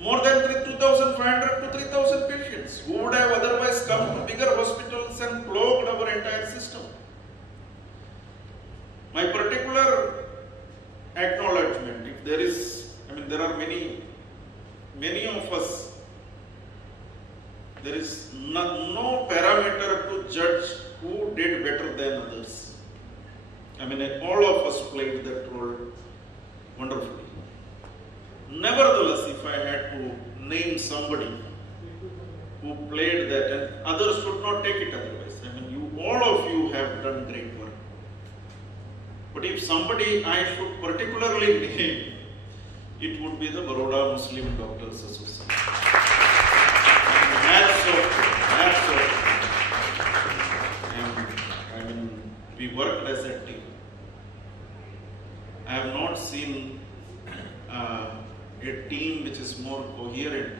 more than 2,500 to 3,000 patients who would have otherwise come to bigger hospitals and clogged our entire system. My particular acknowledgement, if there is, there are many of us, there is no parameter to judge who did better than others. All of us played that role wonderfully. Nevertheless, if I had to name somebody who played that, and others should not take it otherwise. All of you have done great work. But if somebody I should particularly name, it would be the Baroda Muslim Doctors Association. Hats off. We worked as a team. I have not seen a team which is more coherent,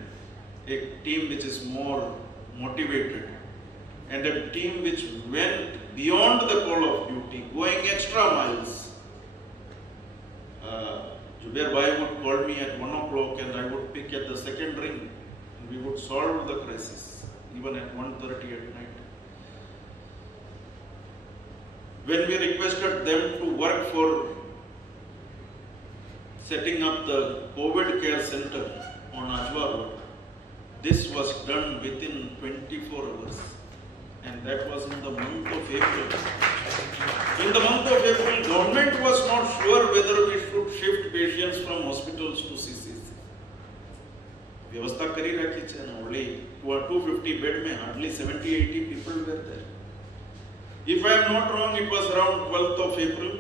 a team which is more motivated, and a team which went beyond the call of duty, going extra miles. Jubair Bhai would call me at 1 o'clock and I would pick at the second ring and we would solve the crisis, even at 1:30 at night. When we requested them to work for setting up the COVID care center on Ajwa Road, this was done within 24 hours. And that was in the month of April. In the month of April, government was not sure whether we should shift patients from hospitals to CCC. Vyavastha kari rakhi chhe na, only 250 bed mein hardly 70-80 people were there. If I am not wrong, it was around 12th of April,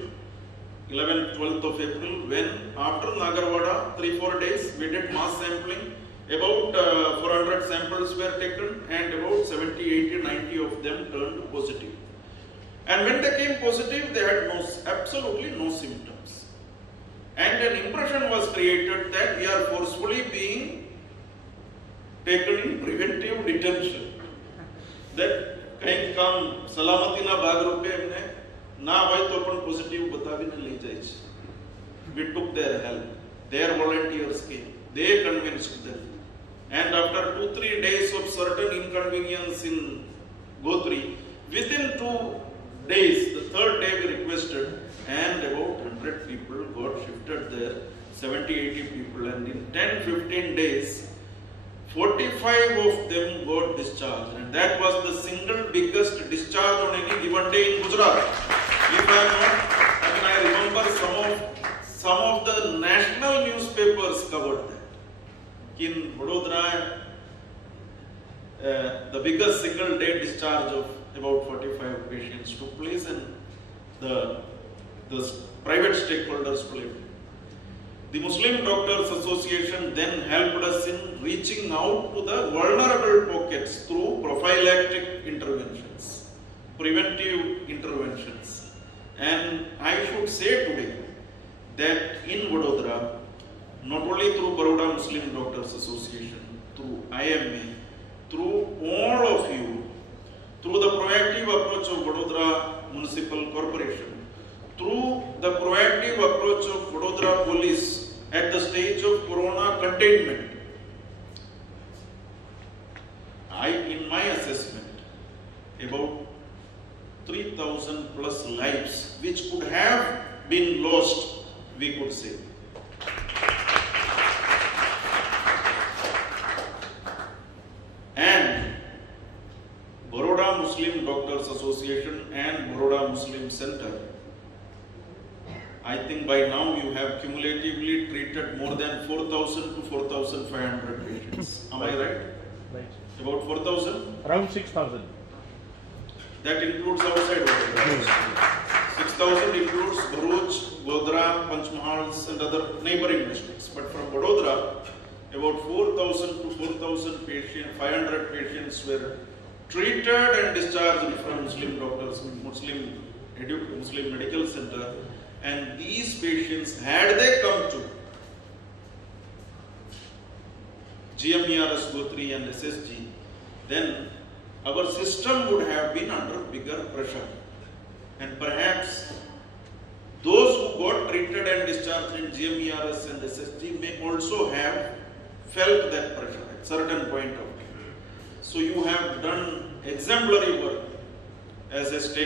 11th, 12th of April, when after Nagarwada, 3-4 days, we did mass sampling. About 400 samples were taken and about 70, 80, 90 of them turned positive. And when they came positive, they had absolutely no symptoms. And an impression was created that we are forcefully being taken in preventive detention. That kahin kam salamati na bhag rupe humne na hoy to pan positive batavine le jai chhe. We took their help. Their volunteers came. They convinced them. And after 2-3 days of certain inconvenience in Gotri, within 2 days, the third day we requested, and about 100 people got shifted there, 70-80 people, and in 10-15 days, 45 of them got discharged, and that was the single biggest discharge on any given day in Gujarat. If I am not, I remember some of the national newspapers covered that. In Vadodara, the biggest single day discharge of about 45 patients took place, and the private stakeholders played. The Muslim Doctors Association then helped us in reaching out to the vulnerable pockets through prophylactic interventions, preventive interventions. And I should say today that in Vadodara, not only through Baroda Muslim Doctors Association, through IMA, through all of you, through the proactive approach of Vadodara Municipal Corporation, through the proactive approach of Vadodara Police at the stage of Corona containment, in my assessment, about 3,000 plus lives which could have been lost, we could save. And Baroda Muslim Doctors Association and Baroda Muslim Center, I think by now you have cumulatively treated more than 4,000 to 4,500 patients. Am I right? Right. About 4,000? Around 6,000. That includes outside Vadodara. 6,000 includes Bharuch, Godhra, Panchmahals and other neighboring districts. But from Vadodara, about 4,000 to 4,000 patients, 500 patients were treated and discharged from Muslim Doctors, Muslim Medical Center. And these patients, had they come to GMERS Gotri and SSG, then our system would have been under bigger pressure. And perhaps those who got treated and discharged in GMERS and SSG may also have felt that pressure at certain point of time. So you have done exemplary work as a state